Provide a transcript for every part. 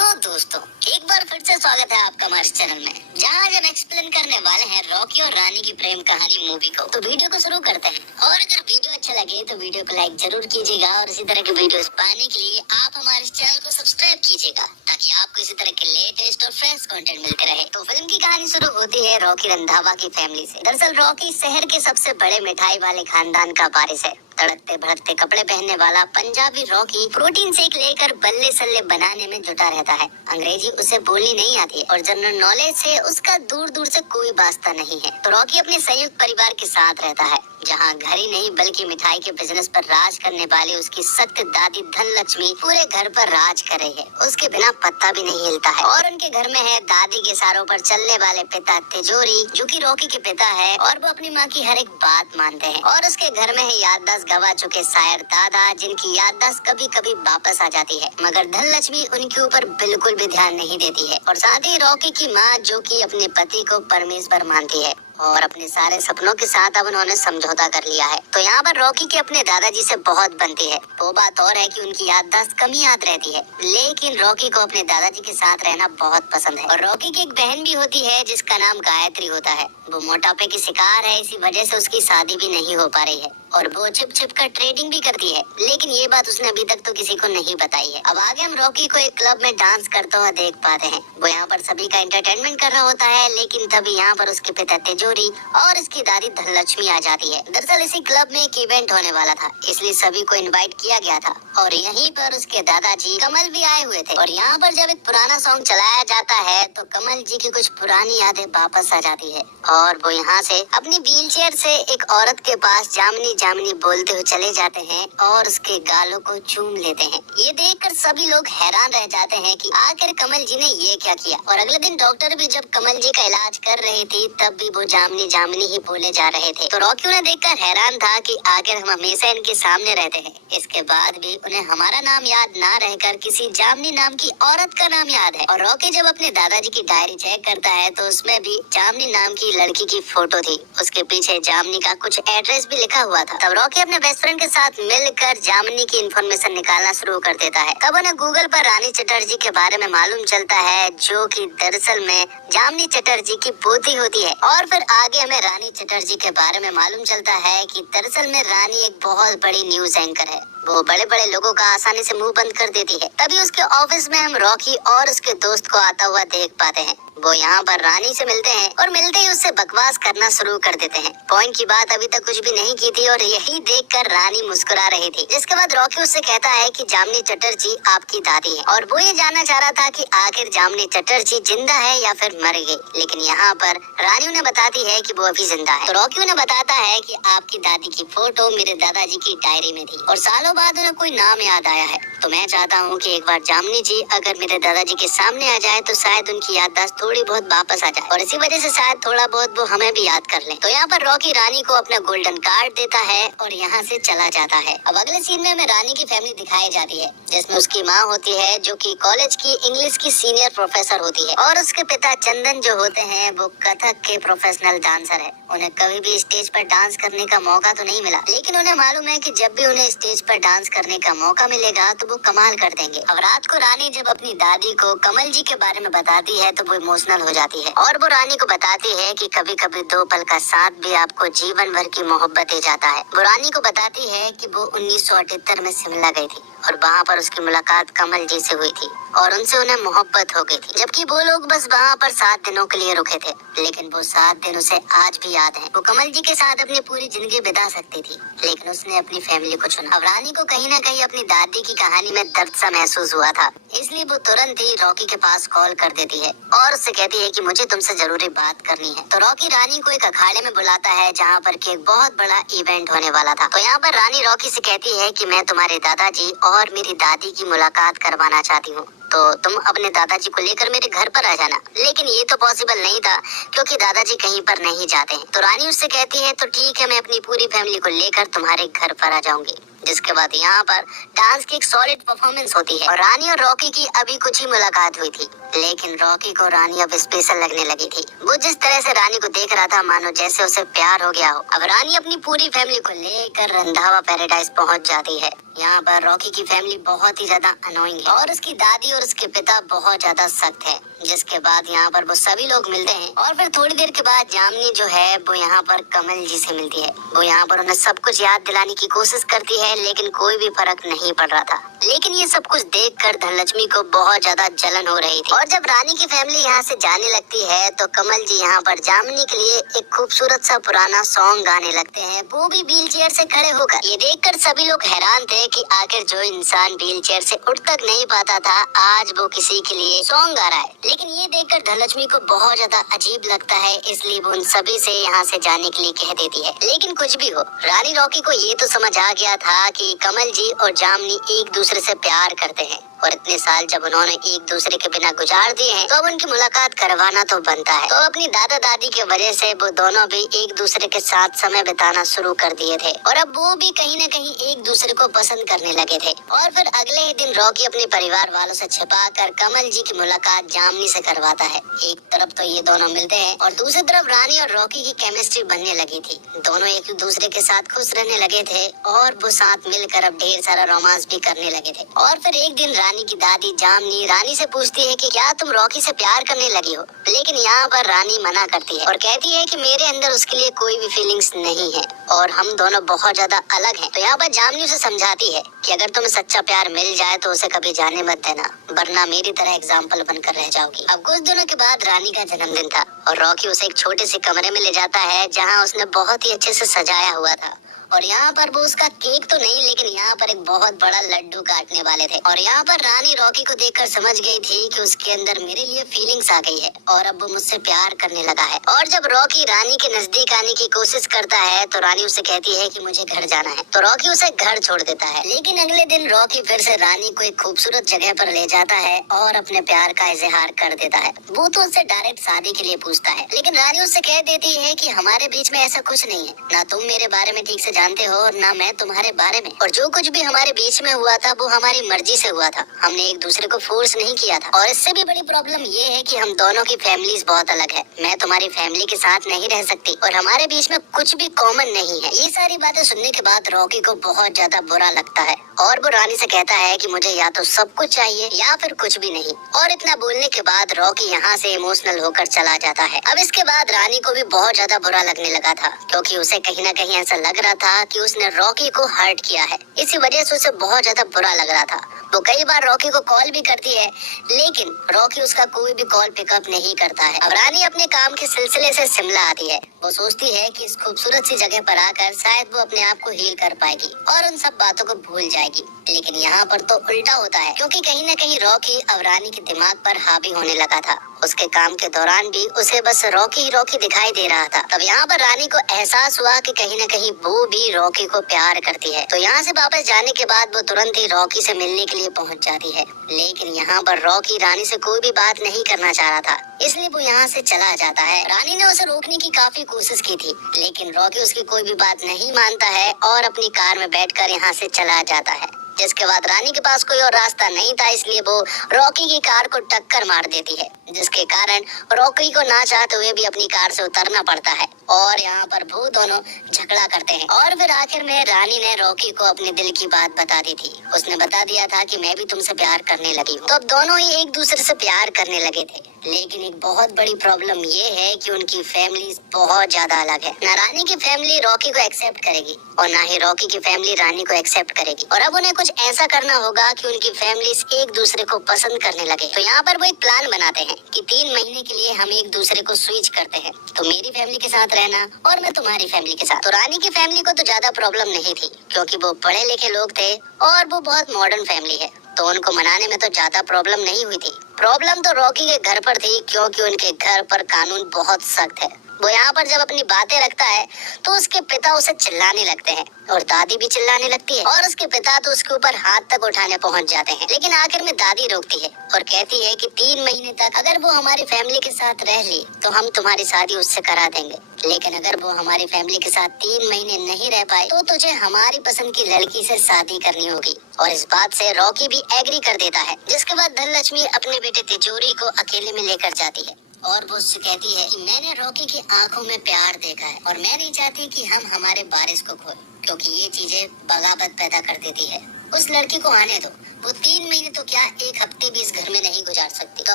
तो दोस्तों एक बार फिर से स्वागत है आपका हमारे चैनल में, जहां आज हम एक्सप्लेन करने वाले हैं रॉकी और रानी की प्रेम कहानी मूवी को। तो वीडियो को शुरू करते हैं, और अगर वीडियो अच्छा लगे तो वीडियो को लाइक जरूर कीजिएगा और इसी तरह के वीडियोस पाने के लिए आप हमारे चैनल को सब्सक्राइब कीजिएगा, ताकि आपको इसी तरह के लेटेस्ट और फ्रेश कंटेंट मिलते रहे। तो फिल्म की कहानी शुरू होती है रॉकी रंधावा की फैमिली से। दरअसल रॉकी शहर के सबसे बड़े मिठाई वाले खानदान का वारिस है। तड़कते भड़कते कपड़े पहनने वाला पंजाबी रॉकी प्रोटीन शेक लेकर बल्ले सल्ले बनाने में जुटा रहता है। अंग्रेजी उसे बोलनी नहीं आती और जनरल नॉलेज से उसका दूर दूर से कोई वास्ता नहीं है। तो रॉकी अपने संयुक्त परिवार के साथ रहता है, जहाँ घर ही नहीं बल्कि मिठाई के बिजनेस पर राज करने वाली उसकी सख्त दादी धनलक्ष्मी पूरे घर पर राज कर रही है। उसके बिना पत्ता भी नहीं हिलता है। और उनके घर में है दादी के इशारों पर चलने वाले पिता तिजोरी, जो कि रॉकी के पिता है, और वो अपनी माँ की हर एक बात मानते हैं। और उसके घर में है याददाश्त गवा चुके शायर दादा, जिनकी याददाश्त कभी कभी वापस आ जाती है, मगर धनलक्ष्मी उनके ऊपर बिल्कुल भी ध्यान नहीं देती है। और साथ ही रॉकी की माँ, जो कि अपने पति को परमेश्वर मानती है और अपने सारे सपनों के साथ अब उन्होंने समझौता कर लिया है। तो यहाँ पर रॉकी के अपने दादाजी से बहुत बनती है। वो बात और है कि उनकी याददाश्त कम ही याद रहती है, लेकिन रॉकी को अपने दादाजी के साथ रहना बहुत पसंद है। और रॉकी की एक बहन भी होती है जिसका नाम गायत्री होता है। वो मोटापे की शिकार है, इसी वजह से उसकी शादी भी नहीं हो पा रही है और वो छिप छिप कर ट्रेडिंग भी करती है, लेकिन ये बात उसने अभी तक तो किसी को नहीं बताई है। अब आगे हम रॉकी को एक क्लब में डांस करता हुआ देख पाते हैं। वो यहाँ पर सभी का एंटरटेनमेंट कर रहा होता है, लेकिन तभी यहाँ पर उसके पिता तिजोरी और इसकी दादी धनलक्ष्मी आ जाती है। दरअसल इसी क्लब में एक इवेंट होने वाला था, इसलिए सभी को इनवाइट किया गया था और यहीं पर उसके दादाजी कमल भी आए हुए थे। और यहाँ पर जब एक पुराना सॉन्ग चलाया जाता है तो कमल जी की कुछ पुरानी यादें वापस आ जाती है और वो यहाँ से अपनी व्हीलचेयर से एक औरत के पास जामनी जामनी बोलते हुए चले जाते हैं और उसके गालों को चूम लेते हैं। ये देखकर सभी लोग हैरान रह जाते हैं कि आखिर कमल जी ने ये क्या किया। और अगले दिन डॉक्टर भी जब कमल जी का इलाज कर रही थी, तब भी वो जामनी जामनी ही बोले जा रहे थे। तो रॉकी उन्हें देखकर हैरान था कि आखिर हम हमेशा इनके सामने रहते हैं, इसके बाद भी उन्हें हमारा नाम याद ना रहकर किसी जामनी नाम की औरत का नाम याद है। और रॉकी जब अपने दादाजी की डायरी चेक करता है तो उसमें भी जामनी नाम की लड़की की फोटो थी, उसके पीछे जामनी का कुछ एड्रेस भी लिखा हुआ था। तब रॉकी अपने बेस्ट फ्रेंड के साथ मिलकर जामनी की इन्फॉर्मेशन निकालना शुरू कर देता है। तब उन्हें गूगल पर रानी चटर्जी के बारे में मालूम चलता है, जो कि दरअसल में जामनी चटर्जी की पोती होती है। और फिर आगे हमें रानी चटर्जी के बारे में मालूम चलता है कि दरअसल में रानी एक बहुत बड़ी न्यूज एंकर है। वो बड़े बड़े लोगों का आसानी से मुंह बंद कर देती है। तभी उसके ऑफिस में हम रॉकी और उसके दोस्त को आता हुआ देख पाते हैं। वो यहाँ पर रानी से मिलते हैं और मिलते ही उससे बकवास करना शुरू कर देते हैं। पॉइंट की बात अभी तक कुछ भी नहीं की थी और यही देखकर रानी मुस्कुरा रही थी। जिसके बाद रॉकी उससे कहता है कि जामनी चटर्जी आपकी दादी है और वो ये जानना चाह रहा था कि आखिर जामनी चटर्जी जिंदा है या फिर मर गई। लेकिन यहाँ पर रानी उन्हें बताती है कि वो अभी जिंदा है। तो रॉकी उन्हें बताता है कि आपकी दादी की फोटो मेरे दादाजी की डायरी में थी और सालों बाद उन्हें कोई नाम याद आया है। तो मैं चाहता हूँ कि एक बार जामनी जी अगर मेरे दादाजी के सामने आ जाए तो शायद उनकी याददाश्त थोड़ी बहुत वापस आ जाए और इसी वजह से शायद थोड़ा बहुत वो हमें भी याद कर ले। तो यहाँ पर रॉकी रानी को अपना गोल्डन कार्ड देता है और यहाँ से चला जाता है। अब अगले सीन में हमें रानी की फैमिली दिखाई जाती है, जिसमें उसकी माँ होती है, जो कि कॉलेज की इंग्लिश की सीनियर प्रोफेसर होती है, और उसके पिता चंदन जो होते हैं वो कथक के प्रोफेशनल डांसर है। उन्हें कभी भी स्टेज पर डांस करने का मौका तो नहीं मिला, लेकिन उन्हें मालूम है कि जब भी उन्हें स्टेज पर डांस करने का मौका मिलेगा तो वो कमाल कर देंगे। अब रात को रानी जब अपनी दादी को कमल जी के बारे में बताती है तो वो इमोशनल हो जाती है और वो रानी को बताती है कि कभी कभी दो पल का साथ भी आपको जीवन भर की मोहब्बत दे जाता है। वो रानी को बताती है कि वो 1978 में शिमला गई थी और वहाँ पर उसकी मुलाकात कमल जी से हुई थी और उनसे उन्हें मोहब्बत हो गई थी, जबकि वो लोग बस वहाँ पर 7 दिनों के लिए रुके थे, लेकिन वो 7 दिन उसे आज भी याद है। वो कमल जी के साथ अपनी पूरी जिंदगी बिता सकती थी, लेकिन उसने अपनी फैमिली को चुना। अब रानी को कहीं न कहीं अपनी दादी की कहानी में दर्द सा महसूस हुआ था, इसलिए वो तुरंत ही रॉकी के पास कॉल कर देती है और उससे कहती है कि मुझे तुमसे जरूरी बात करनी है। तो रॉकी रानी को एक अखाड़े में बुलाता है, जहाँ पर कि एक बहुत बड़ा इवेंट होने वाला था। तो यहाँ पर रानी रॉकी से कहती है कि मैं तुम्हारे दादाजी और मेरी दादी की मुलाकात करवाना चाहती हूँ, तो तुम अपने दादाजी को लेकर मेरे घर पर आ जाना। लेकिन ये तो पॉसिबल नहीं था, क्योंकि दादाजी कहीं पर नहीं जाते हैं। तो रानी उससे कहती है तो ठीक है, मैं अपनी पूरी फैमिली को लेकर तुम्हारे घर पर आ जाऊंगी। जिसके बाद यहाँ पर डांस की एक सॉलिड परफॉर्मेंस होती है और रानी और रॉकी की अभी कुछ ही मुलाकात हुई थी, लेकिन रॉकी को रानी अब स्पेशल लगने लगी थी। वो जिस तरह से रानी को देख रहा था मानो जैसे उसे प्यार हो गया हो। अब रानी अपनी पूरी फैमिली को लेकर रंधावा पैराडाइज पहुंच जाती है। यहाँ पर रॉकी की फैमिली बहुत ही ज्यादा अनोइंग है और उसकी दादी और उसके पिता बहुत ज्यादा सख्त है। जिसके बाद यहाँ पर वो सभी लोग मिलते हैं और फिर थोड़ी देर के बाद जामनी जो है वो यहाँ पर कमल जी से मिलती है। वो यहाँ पर उन्हें सब कुछ याद दिलाने की कोशिश करती है, लेकिन कोई भी फर्क नहीं पड़ रहा था। लेकिन ये सब कुछ देखकर धनलक्ष्मी को बहुत ज्यादा जलन हो रही थी। और जब रानी की फैमिली यहाँ से जाने लगती है तो कमल जी यहाँ पर जामनी के लिए एक खूबसूरत सा पुराना सॉन्ग गाने लगते हैं, वो भी व्हील चेयर से खड़े होकर। ये देखकर सभी लोग हैरान थे कि आखिर जो इंसान व्हील चेयर से उठ तक नहीं पाता था आज वो किसी के लिए सॉन्ग गा रहा है। लेकिन ये देखकर धनलक्ष्मी को बहुत ज्यादा अजीब लगता है, इसलिए वो उन सभी से यहाँ से जाने के लिए कह देती है। लेकिन कुछ भी हो, रानी रॉकी को ये तो समझ आ गया था कि कमल जी और जामनी एक दूसरे से प्यार करते हैं और इतने साल जब उन्होंने एक दूसरे के बिना गुजार दिए हैं तो अब उनकी मुलाकात करवाना तो बनता है। तो अपनी दादा दादी की वजह से वो दोनों भी एक दूसरे के साथ समय बिताना शुरू कर दिए थे और अब वो भी कहीं न कहीं एक दूसरे को पसंद करने लगे थे। और फिर अगले ही दिन रॉकी अपने परिवार वालों से छिपाकर कमल जी की मुलाकात जामनी से करवाता है। एक तरफ तो ये दोनों मिलते हैं और दूसरी तरफ रानी और रॉकी की केमिस्ट्री बनने लगी थी। दोनों एक दूसरे के साथ खुश रहने लगे थे और वो साथ मिलकर अब ढेर सारा रोमांस भी करने लगे थे। और फिर एक दिन रानी की दादी जामनी रानी से पूछती है कि क्या तुम रॉकी से प्यार करने लगी हो, लेकिन यहाँ पर रानी मना करती है और कहती है कि मेरे अंदर उसके लिए कोई भी फीलिंग्स नहीं है और हम दोनों बहुत ज्यादा अलग हैं। तो यहाँ पर जामनी उसे समझाती है कि अगर तुम्हें सच्चा प्यार मिल जाए तो उसे कभी जाने मत देना, वरना मेरी तरह एग्जाम्पल बनकर रह जाओगी। अब कुछ दिनों के बाद रानी का जन्मदिन था और रॉकी उसे एक छोटे से कमरे में ले जाता है जहाँ उसने बहुत ही अच्छे से सजाया हुआ था। और यहाँ पर वो उसका केक तो नहीं, लेकिन यहाँ पर एक बहुत बड़ा लड्डू काटने वाले थे। और यहाँ पर रानी रॉकी को देखकर समझ गई थी कि उसके अंदर मेरे लिए फीलिंग्स आ गई है और अब वो मुझसे प्यार करने लगा है। और जब रॉकी रानी के नजदीक आने की कोशिश करता है तो रानी उसे कहती है कि मुझे घर जाना है, तो रॉकी उसे घर छोड़ देता है। लेकिन अगले दिन रॉकी फिर से रानी को एक खूबसूरत जगह पर ले जाता है और अपने प्यार का इजहार कर देता है। वो तो उससे डायरेक्ट शादी के लिए पूछता है, लेकिन रानी उससे कह देती है कि हमारे बीच में ऐसा कुछ नहीं है, ना तुम मेरे बारे में ठीक से जानते हो और ना मैं तुम्हारे बारे में, और जो कुछ भी हमारे बीच में हुआ था वो हमारी मर्जी से हुआ था, हमने एक दूसरे को फोर्स नहीं किया था। और इससे भी बड़ी प्रॉब्लम ये है कि हम दोनों की फैमिलीज बहुत अलग है, मैं तुम्हारी फैमिली के साथ नहीं रह सकती और हमारे बीच में कुछ भी कॉमन नहीं है। ये सारी बातें सुनने के बाद रॉकी को बहुत ज्यादा बुरा लगता है और वो रानी से कहता है कि मुझे या तो सब कुछ चाहिए या फिर कुछ भी नहीं। और इतना बोलने के बाद रॉकी यहाँ से इमोशनल होकर चला जाता है। अब इसके बाद रानी को भी बहुत ज्यादा बुरा लगने लगा था, क्योंकि उसे कहीं न कहीं ऐसा लग रहा था कि उसने रॉकी को हर्ट किया है। इसी वजह से उसे बहुत ज्यादा बुरा लग रहा था। वो कई बार रॉकी को कॉल भी करती है, लेकिन रॉकी उसका कोई भी कॉल पिकअप नहीं करता है। अब रानी अपने काम के सिलसिले से शिमला आती है। वो सोचती है कि इस खूबसूरत सी जगह पर आकर शायद वो अपने आप को हील कर पाएगी और उन सब बातों को भूल जाएगी। लेकिन यहाँ पर तो उल्टा होता है, क्योंकि कहीं न कहीं रॉकी अब रानी के दिमाग पर हावी होने लगा था। उसके काम के दौरान भी उसे बस रॉकी रॉकी दिखाई दे रहा था। तब यहाँ पर रानी को एहसास हुआ कि कहीं न कहीं वो भी रॉकी को प्यार करती है। तो यहाँ से वापस जाने के बाद वो तुरंत ही रॉकी से मिलने के लिए पहुँच जाती है। लेकिन यहाँ पर रॉकी रानी से कोई भी बात नहीं करना चाह रहा था, इसलिए वो यहाँ से चला जाता है। रानी ने उसे रोकने की काफी कोशिश की थी, लेकिन रॉकी उसकी कोई भी बात नहीं मानता है और अपनी कार में बैठकर यहाँ से चला जाता है। जिसके बाद रानी के पास कोई और रास्ता नहीं था, इसलिए वो रॉकी की कार को टक्कर मार देती है, जिसके कारण रॉकी को ना चाहते हुए भी अपनी कार से उतरना पड़ता है और यहाँ पर वो दोनों झगड़ा करते हैं। और फिर आखिर में रानी ने रॉकी को अपने दिल की बात बता दी थी। उसने बता दिया था कि मैं भी तुमसे प्यार करने लगी हूँ। तो अब दोनों ही एक दूसरे से प्यार करने लगे थे। लेकिन एक बहुत बड़ी प्रॉब्लम ये है कि उनकी फैमिली बहुत ज्यादा अलग है। ना रानी की फैमिली रॉकी को एक्सेप्ट करेगी और ना ही रॉकी की फैमिली रानी को एक्सेप्ट करेगी। और अब उन्हें कुछ ऐसा करना होगा कि उनकी फैमिलीज एक दूसरे को पसंद करने लगे। तो यहाँ पर वो एक प्लान बनाते हैं कि 3 महीने के लिए हम एक दूसरे को स्विच करते हैं, तो मेरी फैमिली के साथ रहना और मैं तुम्हारी फैमिली के साथ। तो रानी की फैमिली को तो ज्यादा प्रॉब्लम नहीं थी, क्योंकि वो पढ़े लिखे लोग थे और वो बहुत मॉडर्न फैमिली है, तो उनको मनाने में तो ज्यादा प्रॉब्लम नहीं हुई थी। प्रॉब्लम तो रॉकी के घर पर थी, क्योंकि उनके घर पर कानून बहुत सख्त है। वो यहाँ पर जब अपनी बातें रखता है तो उसके पिता उसे चिल्लाने लगते हैं और दादी भी चिल्लाने लगती है और उसके पिता तो उसके ऊपर हाथ तक उठाने पहुंच जाते हैं। लेकिन आखिर में दादी रोकती है और कहती है कि 3 महीने तक अगर वो हमारी फैमिली के साथ रह ली तो हम तुम्हारी शादी उससे करा देंगे, लेकिन अगर वो हमारी फैमिली के साथ 3 महीने नहीं रह पाए तो तुझे हमारी पसंद की लड़की से शादी करनी होगी। और इस बात से रॉकी भी एग्री कर देता है, जिसके बाद धनलक्ष्मी अपने बेटे तिजोरी को अकेले में लेकर जाती है और वो उससे कहती है कि मैंने रॉकी की आंखों में प्यार देखा है और मैं नहीं चाहती कि हम हमारे बारिश को खोएं, क्योंकि ये चीजें बगावत पैदा कर देती है। उस लड़की को आने दो, वो 3 महीने तो क्या 1 हफ्ते भी इस घर में नहीं गुजार सकती। तो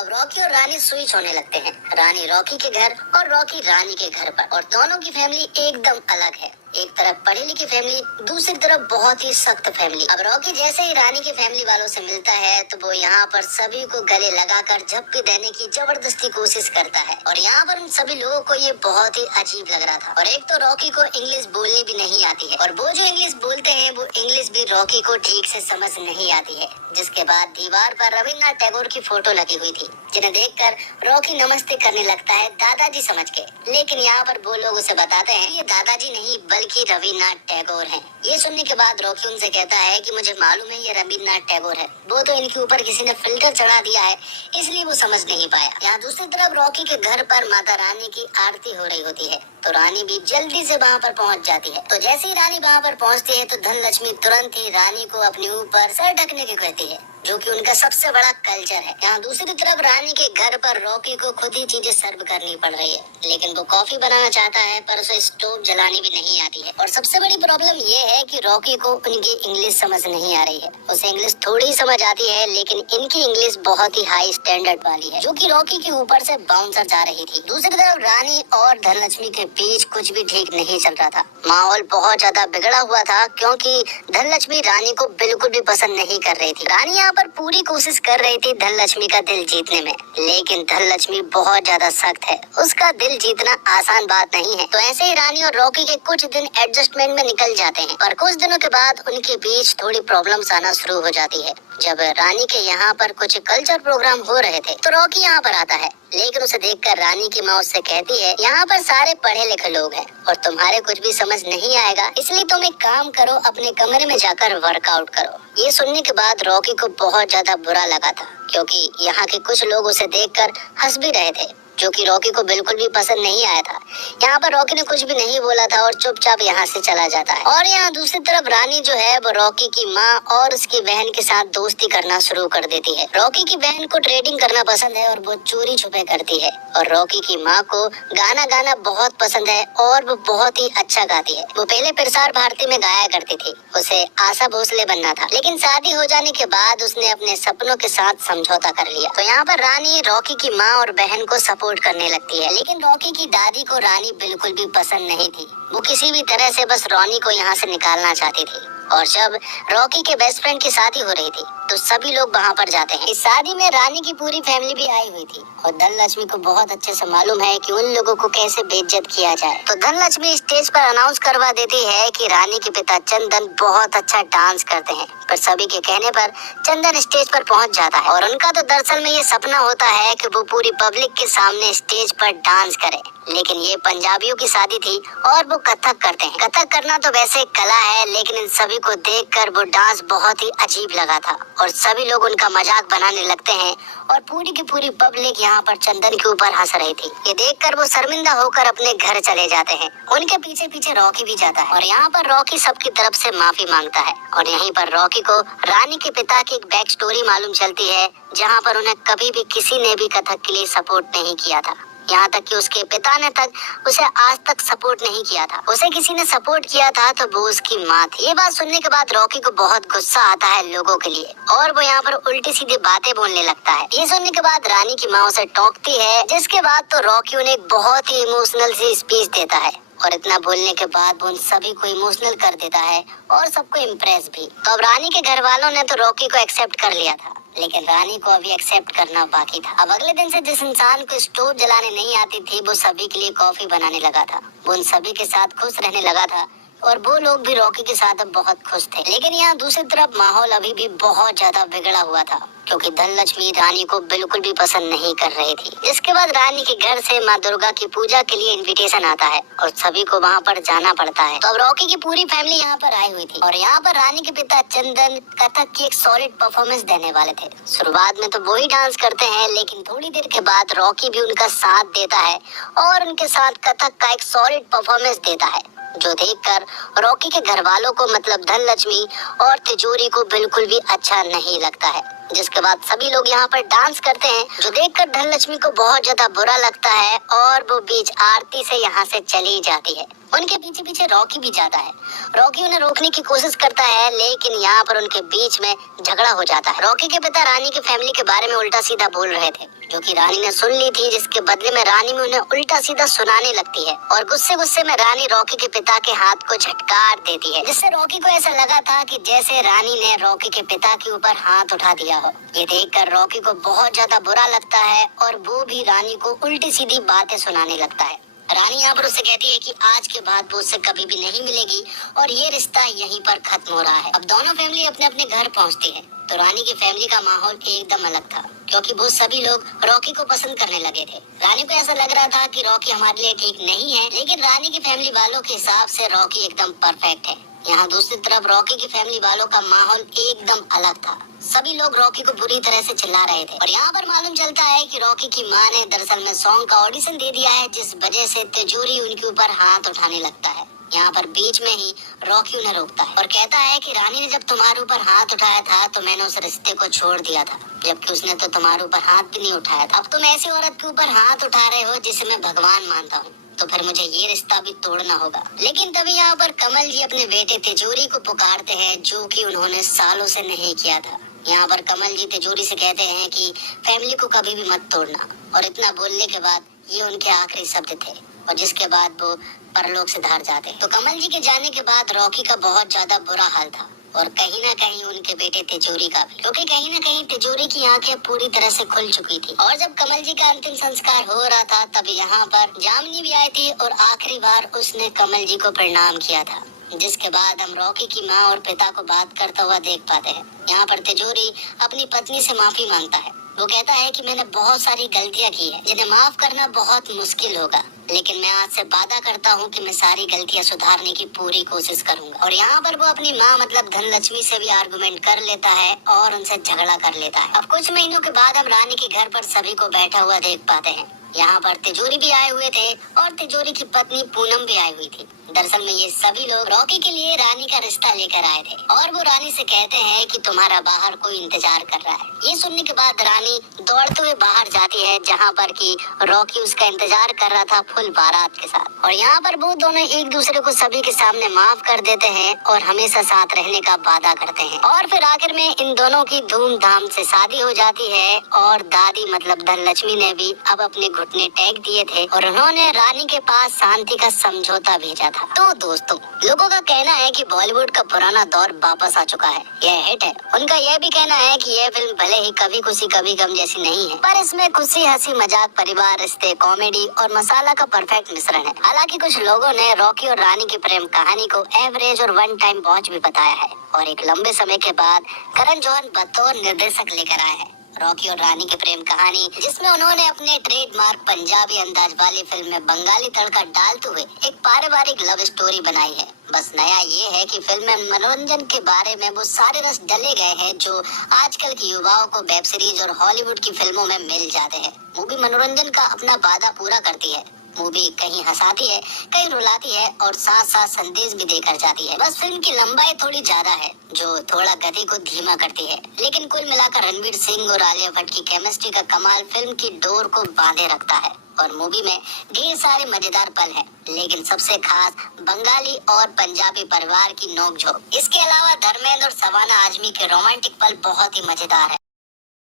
अब रॉकी और रानी स्विच होने लगते हैं, रानी रॉकी के घर और रॉकी रानी के घर पर, और दोनों की फैमिली एकदम अलग है। एक तरफ पढ़ी लिखी फैमिली, दूसरी तरफ बहुत ही सख्त फैमिली। अब रॉकी जैसे ही रानी के फैमिली वालों से मिलता है तो वो यहाँ पर सभी को गले लगाकर झपकी देने की जबरदस्ती कोशिश करता है और यहाँ पर उन सभी लोगों को ये बहुत ही अजीब लग रहा था। और एक तो रॉकी को इंग्लिश बोलनी भी नहीं आती है और वो जो इंग्लिश बोलते हैं वो इंग्लिश भी रॉकी को ठीक से समझ नहीं आती है। जिसके बाद दीवार पर रविन्द्रनाथ टैगोर की फोटो लगी हुई थी, जिन्हें देखकर रॉकी नमस्ते करने लगता है दादाजी समझ के। लेकिन यहाँ पर वो लोग उसे बताते हैं ये दादाजी नहीं बल्कि रविन्द्रनाथ टैगोर हैं। ये सुनने के बाद रॉकी उनसे कहता है कि मुझे मालूम है ये रविन्द्रनाथ टैगोर है, वो तो इनके ऊपर किसी ने फिल्टर चढ़ा दिया है इसलिए वो समझ नहीं पाया। यहाँ दूसरी तरफ रॉकी के घर पर माता रानी की आरती हो रही होती है तो रानी भी जल्दी से वहाँ पर पहुँच जाती है। तो जैसे ही रानी वहाँ पर पहुँचती है तो धनलक्ष्मी तुरंत ही रानी को अपने ऊपर सर ढकने की कहती है, जो कि उनका सबसे बड़ा कल्चर है। यहाँ दूसरी तरफ रानी के घर पर रॉकी को खुद ही चीजें सर्व करनी पड़ रही है, लेकिन वो कॉफी बनाना चाहता है पर उसे स्टोव जलानी भी नहीं आती है। और सबसे बड़ी प्रॉब्लम ये है कि रॉकी को उनकी इंग्लिश समझ नहीं आ रही है, उसे इंग्लिश थोड़ी समझ आती है लेकिन इनकी इंग्लिश बहुत ही हाई स्टैंडर्ड वाली है, जो कि रॉकी के ऊपर से बाउंसर जा रही थी। दूसरी तरफ रानी और धनलक्ष्मी के बीच कुछ भी ठीक नहीं चल रहा था, माहौल बहुत ज्यादा बिगड़ा हुआ था क्योंकि धनलक्ष्मी रानी को बिल्कुल भी पसंद नहीं कर रही थी। रानी यहाँ पर पूरी कोशिश कर रही थी धनलक्ष्मी का दिल जीतने में, लेकिन धनलक्ष्मी बहुत ज्यादा सख्त है, उसका दिल जीतना आसान बात नहीं है। तो ऐसे ही रानी और रॉकी के कुछ दिन एडजस्टमेंट में निकल जाते हैं, पर कुछ दिनों के बाद उनके बीच थोड़ी प्रॉब्लम्स आना शुरू हो जाती है। जब रानी के यहाँ पर कुछ कल्चर प्रोग्राम हो रहे थे तो रॉकी यहाँ पर आता है, लेकिन उसे देखकर रानी की माँ उससे कहती है यहाँ पर सारे पढ़े लिखे लोग हैं और तुम्हारे कुछ भी समझ नहीं आएगा, इसलिए तुम एक काम करो, अपने कमरे में जाकर वर्कआउट करो। ये सुनने के बाद रॉकी को बहुत ज्यादा बुरा लगा था, क्योंकि यहाँ के कुछ लोग उसे देखकर हंस भी रहे थे, जो कि रॉकी को बिल्कुल भी पसंद नहीं आया था। यहाँ पर रॉकी ने कुछ भी नहीं बोला था और चुपचाप यहाँ से चला जाता है। और यहाँ दूसरी तरफ रानी जो है वो रॉकी की माँ और उसकी बहन के साथ दोस्ती करना शुरू कर देती है। रॉकी की बहन को ट्रेडिंग करना पसंद है और वो चोरी छुपे करती है, और रॉकी की माँ को गाना गाना बहुत पसंद है और वो बहुत ही अच्छा गाती है। वो पहले प्रसार भारती में गाया करती थी, उसे आशा भोसले बनना था, लेकिन शादी हो जाने के बाद उसने अपने सपनों के साथ समझौता कर लिया। तो यहाँ पर रानी रॉकी की माँ और बहन को सपोर्ट करने लगती है, लेकिन रॉकी की दादी को रानी बिल्कुल भी पसंद नहीं थी। वो किसी भी तरह से बस रानी को यहाँ से निकालना चाहती थी। और जब रॉकी के बेस्ट फ्रेंड की शादी हो रही थी तो सभी लोग वहाँ पर जाते हैं। इस शादी में रानी की पूरी फैमिली भी आई हुई थी और धनलक्ष्मी को बहुत अच्छे से मालूम है कि उन लोगों को कैसे बेइज्जत किया जाए। तो धनलक्ष्मी स्टेज पर अनाउंस करवा देती है कि रानी के पिता चंदन बहुत अच्छा डांस करते हैं, पर सभी के कहने पर चंदन स्टेज पर पहुँच जाता है और उनका तो दरअसल में ये सपना होता है कि वो पूरी पब्लिक के सामने स्टेज पर डांस करे। लेकिन ये पंजाबियों की शादी थी और वो कथक करते हैं। कथक करना तो वैसे एक कला है, लेकिन इन सभी को देखकर वो डांस बहुत ही अजीब लगा था और सभी लोग उनका मजाक बनाने लगते हैं और पूरी की पूरी पब्लिक यहाँ पर चंदन के ऊपर हंस रही थी। ये देखकर वो शर्मिंदा होकर अपने घर चले जाते हैं। उनके पीछे पीछे रॉकी भी जाता है और यहाँ पर रॉकी सबकी तरफ से माफी मांगता है और यहीं पर रॉकी को रानी के पिता की एक बैक स्टोरी मालूम चलती है, जहाँ पर उन्हें कभी भी किसी ने भी कथक के लिए सपोर्ट नहीं किया था। यहाँ तक कि उसके पिता ने तक उसे आज तक सपोर्ट नहीं किया था। उसे किसी ने सपोर्ट किया था तो वो उसकी माँ थी। ये बात सुनने के बाद रॉकी को बहुत गुस्सा आता है लोगों के लिए और वो यहाँ पर उल्टी सीधी बातें बोलने लगता है। ये सुनने के बाद रानी की माँ उसे टोकती है, जिसके बाद तो रॉकी उन्हें एक बहुत ही इमोशनल सी स्पीच देता है और इतना बोलने के बाद वो उन सभी को इमोशनल कर देता है और सबको इम्प्रेस भी। तो अब रानी के घर वालों ने तो रॉकी को एक्सेप्ट कर लिया था, लेकिन रानी को अभी एक्सेप्ट करना बाकी था। अब अगले दिन से जिस इंसान को स्टोव जलाने नहीं आती थी वो सभी के लिए कॉफी बनाने लगा था। वो उन सभी के साथ खुश रहने लगा था और वो लोग भी रॉकी के साथ अब बहुत खुश थे। लेकिन यहाँ दूसरी तरफ माहौल अभी भी बहुत ज्यादा बिगड़ा हुआ था, क्योंकि धनलक्ष्मी रानी को बिल्कुल भी पसंद नहीं कर रही थी। इसके बाद रानी के घर से माँ दुर्गा की पूजा के लिए इनविटेशन आता है और सभी को वहाँ पर जाना पड़ता है। तो अब रॉकी की पूरी फैमिली यहाँ पर आई हुई थी और यहाँ पर रानी के पिता चंदन कथक की एक सॉलिड परफॉर्मेंस देने वाले थे। शुरुआत में तो वो ही डांस करते हैं, लेकिन थोड़ी देर के बाद रॉकी भी उनका साथ देता है और उनके साथ कथक का एक सॉलिड परफॉर्मेंस देता है, जो देखकर रॉकी के घर वालों को मतलब धनलक्ष्मी और तिजोरी को बिल्कुल भी अच्छा नहीं लगता है। जिसके बाद सभी लोग यहाँ पर डांस करते हैं, जो देखकर धनलक्ष्मी को बहुत ज्यादा बुरा लगता है और वो बीच आरती से यहाँ से चली जाती है। उनके पीछे पीछे रॉकी भी जाता है। रॉकी उन्हें रोकने की कोशिश करता है, लेकिन यहाँ पर उनके बीच में झगड़ा हो जाता है। रॉकी के पिता रानी की फैमिली के बारे में उल्टा सीधा बोल रहे थे, जो कि रानी ने सुन ली थी, जिसके बदले में रानी में उन्हें उल्टा सीधा सुनाने लगती है और गुस्से गुस्से में रानी रॉकी के पिता के हाथ को झटकार देती है, जिससे रॉकी को ऐसा लगा था कि जैसे रानी ने रॉकी के पिता के ऊपर हाथ उठा दिया हो। ये देखकर रॉकी को बहुत ज्यादा बुरा लगता है और वो भी रानी को उल्टी सीधी बातें सुनाने लगता है। रानी यहाँ पर उससे कहती है कि आज के बाद वो उससे कभी भी नहीं मिलेगी और ये रिश्ता यहीं पर खत्म हो रहा है। अब दोनों फैमिली अपने अपने घर पहुँचती है, तो रानी की फैमिली का माहौल एकदम अलग था, क्योंकि वो सभी लोग रॉकी को पसंद करने लगे थे। रानी को ऐसा लग रहा था कि रॉकी हमारे लिए ठीक नहीं है, लेकिन रानी की फैमिली वालों के हिसाब से रॉकी एकदम परफेक्ट है। यहाँ दूसरी तरफ रॉकी की फैमिली वालों का माहौल एकदम अलग था। सभी लोग रॉकी को बुरी तरह से चिल्ला रहे थे और यहाँ पर मालूम चलता है कि रॉकी की माँ ने दरअसल में सॉन्ग का ऑडिशन दे दिया है, जिस वजह से तिजोरी उनके ऊपर हाथ उठाने लगता है। यहाँ पर बीच में ही रॉकी उन्हें रोकता है और कहता है कि रानी ने जब तुम्हारे ऊपर हाथ उठाया था तो मैंने उस रिश्ते को छोड़ दिया था, जबकि उसने तो तुम्हारे ऊपर हाथ भी नहीं उठाया था। अब तुम ऐसी औरत के ऊपर हाथ उठा रहे हो जिसे मैं भगवान मानता हूँ, तो फिर मुझे ये रिश्ता भी तोड़ना होगा। लेकिन तभी यहाँ पर कमल जी अपने बेटे तिजोरी को पुकारते हैं, जो कि उन्होंने सालों से नहीं किया था। यहाँ पर कमल जी तिजोरी से कहते हैं कि फैमिली को कभी भी मत तोड़ना, और इतना बोलने के बाद ये उनके आखिरी शब्द थे और जिसके बाद वो परलोक से धार जाते। तो कमल जी के जाने के बाद रॉकी का बहुत ज्यादा बुरा हाल था और कहीं ना कहीं उनके बेटे तिजोरी का भी, क्योंकि कहीं ना कहीं तिजोरी की आंखें पूरी तरह से खुल चुकी थी। और जब कमल जी का अंतिम संस्कार हो रहा था, तब यहाँ पर जामनी भी आई थी और आखिरी बार उसने कमल जी को प्रणाम किया था, जिसके बाद हम रॉकी की माँ और पिता को बात करता हुआ देख पाते हैं। यहाँ पर तिजोरी अपनी पत्नी से माफी मांगता है। वो कहता है कि मैंने बहुत सारी गलतियाँ की है, जिन्हें माफ करना बहुत मुश्किल होगा, लेकिन मैं आज से वादा करता हूँ कि मैं सारी गलतियाँ सुधारने की पूरी कोशिश करूंगा। और यहाँ पर वो अपनी माँ मतलब धनलक्ष्मी से भी आर्गुमेंट कर लेता है और उनसे झगड़ा कर लेता है। अब कुछ महीनों के बाद हम रानी के घर पर सभी को बैठा हुआ देख पाते हैं। यहाँ पर तिजोरी भी आए हुए थे और तिजोरी की पत्नी पूनम भी आई हुई थी। दरअसल में ये सभी लोग रॉकी के लिए रानी का रिश्ता लेकर आए थे और वो रानी से कहते हैं कि तुम्हारा बाहर कोई इंतजार कर रहा है। ये सुनने के बाद रानी दौड़ते हुए बाहर जाती है, जहाँ पर कि रॉकी उसका इंतजार कर रहा था फुल बारात के साथ। और यहाँ पर वो दोनों एक दूसरे को सभी के सामने माफ कर देते हैं और हमेशा साथ रहने का वादा करते हैं। और फिर आखिर में इन दोनों की धूमधाम से शादी हो जाती है और दादी मतलब धनलक्ष्मी ने भी अब अपने घुटने टेक दिए थे और उन्होंने रानी के पास शांति का समझौता भेजा था। तो दोस्तों, लोगों का कहना है कि बॉलीवुड का पुराना दौर वापस आ चुका है, यह हिट है। उनका यह भी कहना है कि यह फिल्म भले ही कभी खुशी कभी गम जैसी नहीं है, पर इसमें खुशी, हंसी, मजाक, परिवार, रिश्ते, कॉमेडी और मसाला का परफेक्ट मिश्रण है। हालांकि कुछ लोगों ने रॉकी और रानी की प्रेम कहानी को एवरेज और वन टाइम वॉच भी बताया है और एक लंबे समय के बाद करण जौहर बतौर निर्देशक लेकर आए हैं रॉकी और रानी की प्रेम कहानी, जिसमें उन्होंने अपने ट्रेडमार्क पंजाबी अंदाज वाली फिल्म में बंगाली तड़का डालते हुए एक पारिवारिक लव स्टोरी बनाई है। बस नया ये है कि फिल्म में मनोरंजन के बारे में वो सारे रस डले गए हैं जो आजकल के युवाओं को वेब सीरीज और हॉलीवुड की फिल्मों में मिल जाते हैं। मूवी मनोरंजन का अपना वादा पूरा करती है। मूवी कहीं हंसाती है, कहीं रुलाती है और साथ साथ संदेश भी देकर जाती है। बस फिल्म की लंबाई थोड़ी ज्यादा है, जो थोड़ा गति को धीमा करती है, लेकिन कुल मिलाकर रणवीर सिंह और आलिया भट्ट की केमिस्ट्री का कमाल फिल्म की डोर को बांधे रखता है। और मूवी में ढेर सारे मजेदार पल हैं, लेकिन सबसे खास बंगाली और पंजाबी परिवार की नोकझोंक। इसके अलावा धर्मेंद्र और शबाना आजमी के रोमांटिक पल बहुत ही मजेदार है।